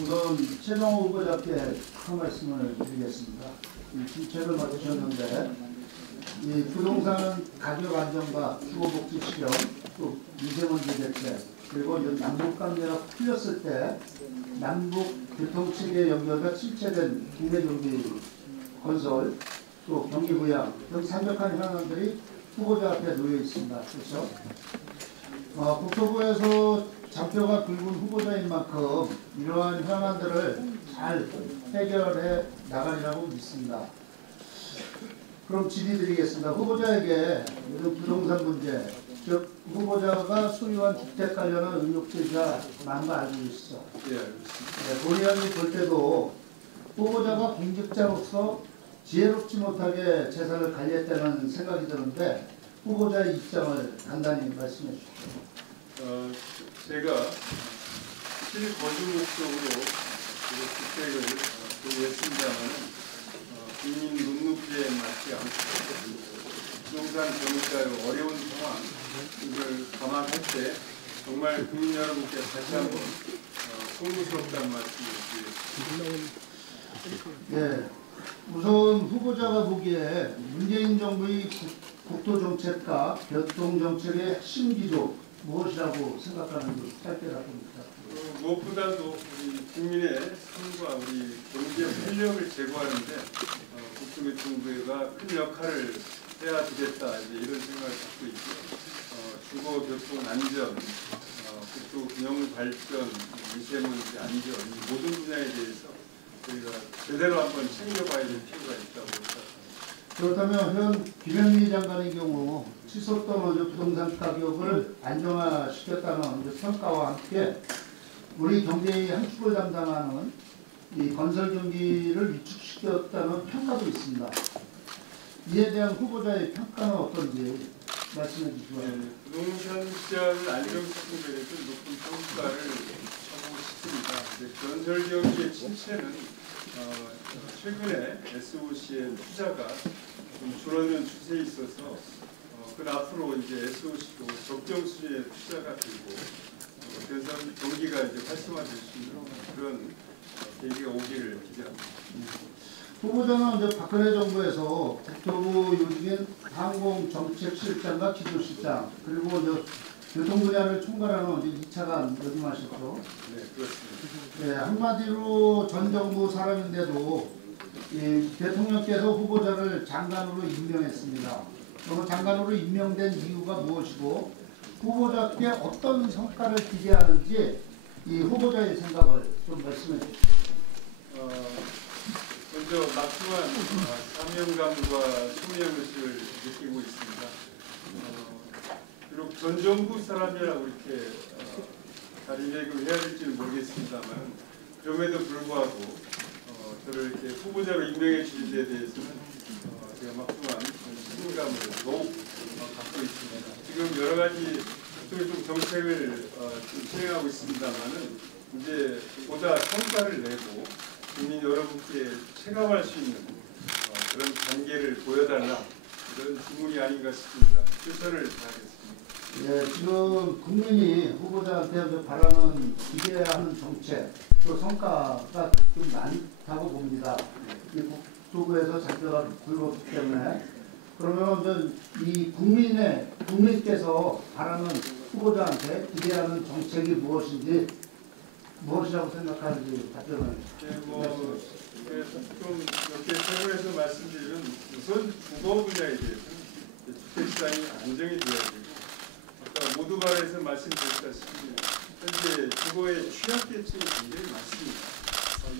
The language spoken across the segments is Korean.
우선 최종호 후보자께 한 말씀을 드리겠습니다. 이 주체를 맡으셨는데 이 부동산 가격 안정과 주거복지 실현, 또 미세먼지 대책, 그리고 남북 관계가 풀렸을 때 남북 교통체계 연결과 실체된 국내 경기 건설, 또 경기 부양 등 산적한 현안들이 후보자 앞에 놓여 있습니다. 그렇죠? 국토부에서 좌표가 굵은 후보자인 만큼 이러한 현안들을 잘 해결해 나가리라고 믿습니다. 그럼 질의드리겠습니다. 후보자에게 요즘 부동산 문제, 즉 후보자가 소유한 주택 관련한 의혹들이 많은 거 알고 계시죠? 네, 본의원이 볼 때도 후보자가 공직자로서 지혜롭지 못하게 재산을 관리했다는 생각이 드는데 후보자의 입장을 간단히 말씀해 주십시오. 제가 실거주 목적으로 주택을 구입했습니다만 국민 눈높이에 맞지 않고 부동산 경기가의 어려운 상황을 감안할 때 정말 국민 여러분께 다시 한번 송구스럽다는 말씀을 드리겠습니다. 네, 우선 후보자가 보기에 문재인 정부의 국토정책과 교통정책의 핵심 기조 무엇이라고 생각하는지 짧게 답변입니다. 무엇보다도 우리 국민의 삶과 우리 경제 활력을 제고하는데 국토교통부가 큰 역할을 해야 되겠다 이런 생각을 갖고 있고요. 주거 교통 안전, 국토 균형 발전, 미세먼지 안전 이 모든 분야에 대해서 저희가 제대로 한번 챙겨봐야 될 필요가 있다고 생각합니다. 그렇다면 현 김현미 장관의 경우 치솟던 부동산 가격을 안정화시켰다는 평가와 함께 우리 경제의 한 축을 담당하는 이 건설 경기를 위축시켰다는 평가도 있습니다. 이에 대한 후보자의 평가는 어떤지 말씀해 주시기 바랍니다. 부동산 시장을 안정시키는 데에서 높은 평가를 하고 싶습니다. 건설 경기의 침체는 최근에 SOC의 투자가 좀 줄어드는 추세에 있어서 그 앞으로 이제 SOC도 적정 수준의 투자가 되고 그래서 경기가 이제 활성화될 수 있는 그런 계기가 오기를 기대합니다. 후보자는 이제 박근혜 정부에서 국토부 요직인 항공정책실장과 기조실장 그리고 교통 분야를 총괄하는 2차관 역임하셨죠. 네, 그렇습니다. 네, 한마디로 전 정부 사람인데도 대통령께서 후보자를 장관으로 임명했습니다. 그럼 장관으로 임명된 이유가 무엇이고 후보자께 어떤 성과를 기대하는지 이 후보자의 생각을 좀 말씀해 주십시오. 먼저 막중한 사명감과 소명의식을 느끼고 있습니다. 비록 전 정부 사람이라고 이렇게 자리매김을 해야 될지는 모르겠습니다만 그럼에도 불구하고 저를 이렇게 후보자로 임명해 주신 데 대해서는 제가 막중한 책임감을 더욱 갖고 있습니다. 지금 여러 가지 교통 정책을 진행하고 있습니다만은 이제 보다 성과를 내고 국민 여러분께 체감할 수 있는 그런 단계를 보여달라 이런 주문이 아닌가 싶습니다. 최선을 다하겠습니다. 네, 지금 국민이 후보자한테 바라는 기대하는 정책 또 성과가 좀 많다고 봅니다. 이 국토부에서 장표가 굵었기 때문에 그러면 이 국민께서 바라는 후보자한테 기대하는 정책이 무엇이라고 생각하는지 답변을 좀 이렇게 세분해서 말씀드리면 우선 주거 분야에 대해서는 주택시장이 안정이 되어야 되고 아까 모두 발에서 말씀드렸다시피 현재 주거의 취약계층이 굉장히 많습니다.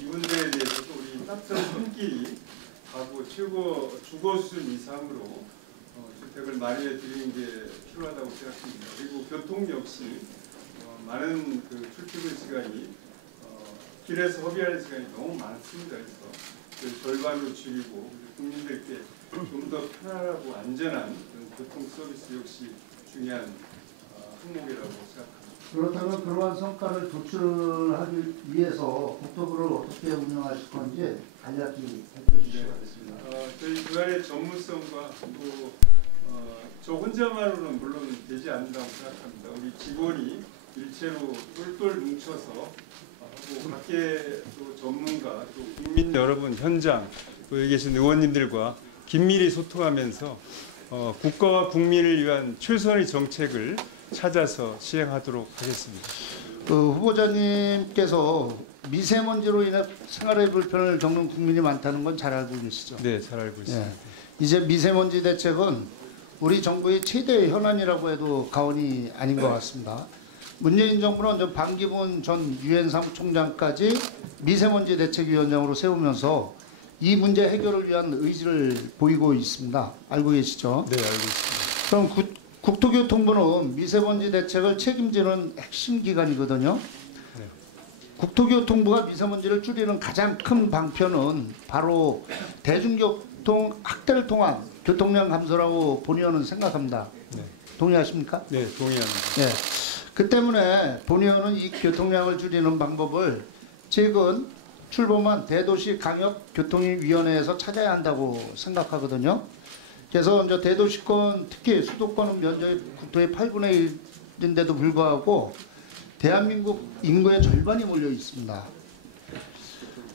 이 문제에 대해서도 우리 따뜻한 손길이 가구 최고 주거 수준 이상으로 주택을 마련해 드리는 게 필요하다고 생각합니다. 그리고 교통 역시 많은 출퇴근 시간이 길에서 허비하는 시간이 너무 많습니다. 그래서 절반으로 줄이고 국민들께 좀 더 편안하고 안전한 교통 서비스 역시 중요한 항목이라고 생각합니다. 그렇다면 그러한 성과를 도출하기 위해서 국토부를 어떻게 운영하실 건지 간략히 해주시기 바랍니다. 저희 기관의 전문성과 또 저 혼자만으로는 물론 되지 않는다고 생각합니다. 우리 직원이 일체로 똘똘 뭉쳐서 하고 밖에 또 전문가 또 국민 여러분 현장 또 여기 계신 의원님들과 긴밀히 소통하면서 국가와 국민을 위한 최선의 정책을 찾아서 시행하도록 하겠습니다. 그 후보자님께서 미세먼지로 인해 생활의 불편을 겪는 국민이 많다는 건 잘 알고 계시죠? 네, 잘 알고 있습니다. 예. 이제 미세먼지 대책은 우리 정부의 최대 현안이라고 해도 과언이 아닌 것 같습니다. 문재인 정부는 이제 반기문 전 유엔 사무총장까지 미세먼지 대책위원장으로 세우면서 이 문제 해결을 위한 의지를 보이고 있습니다. 알고 계시죠? 네, 알고 있습니다. 그럼 국토교통부는 미세먼지 대책을 책임지는 핵심 기관이거든요. 네. 국토교통부가 미세먼지를 줄이는 가장 큰 방편은 바로 대중교통 확대를 통한 교통량 감소라고 본의원은 생각합니다. 네. 동의하십니까? 네, 동의합니다. 네. 그 때문에 본의원은 이 교통량을 줄이는 방법을 최근 출범한 대도시 강역교통위원회에서 찾아야 한다고 생각하거든요. 그래서 이제 대도시권 특히 수도권은 면적이 국토의 8분의 1인데도 불구하고 대한민국 인구의 절반이 몰려 있습니다.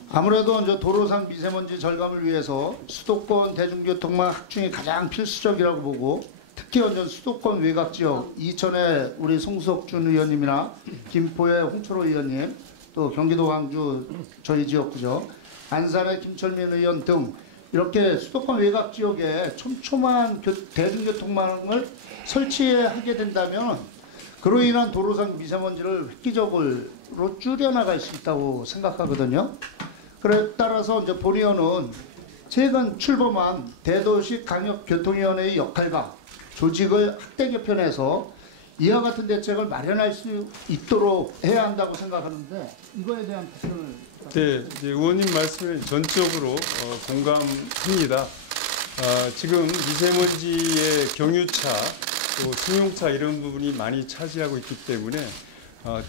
아무래도 이제 도로상 미세먼지 절감을 위해서 수도권 대중교통망 확충이 가장 필수적이라고 보고 특히 이제 수도권 외곽 지역 이천의 우리 송석준 의원님이나 김포의 홍철호 의원님 또 경기도 광주 저희 지역구죠. 안산의 김철민 의원 등 이렇게 수도권 외곽 지역에 촘촘한 대중교통망을 설치하게 된다면 그로 인한 도로상 미세먼지를 획기적으로 줄여나갈 수 있다고 생각하거든요. 그래 따라서 이제 본의원은 최근 출범한 대도시 강역교통위원회의 역할과 조직을 확대 개편해서 이와 같은 대책을 마련할 수 있도록 해야 한다고 생각하는데 이거에 대한 답변을 네, 이제 의원님 말씀에 전적으로 공감합니다. 지금 미세먼지의 경유차, 또 승용차 이런 부분이 많이 차지하고 있기 때문에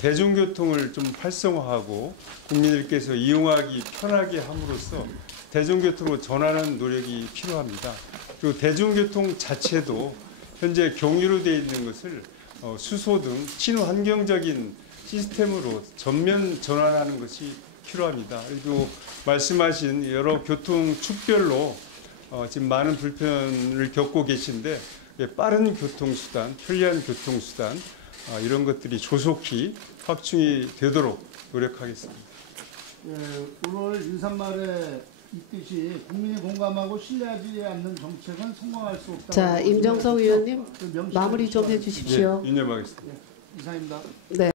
대중교통을 좀 활성화하고 국민들께서 이용하기 편하게 함으로써 대중교통으로 전환하는 노력이 필요합니다. 그리고 대중교통 자체도 현재 경유로 되어 있는 것을 수소 등 친환경적인 시스템으로 전면 전환하는 것이 필요합니다. 그리고 말씀하신 여러 교통 축별로 지금 많은 불편을 겪고 계신데 빠른 교통수단, 편리한 교통수단 이런 것들이 조속히 확충이 되도록 노력하겠습니다. 예, 오늘 인사말에 있듯이 국민이 공감하고 신뢰하지 않는 정책은 성공할 수 없다. 자, 임정석 의원님 마무리 좀 해주십시오. 예, 유념하겠습니다. 이상입니다. 네.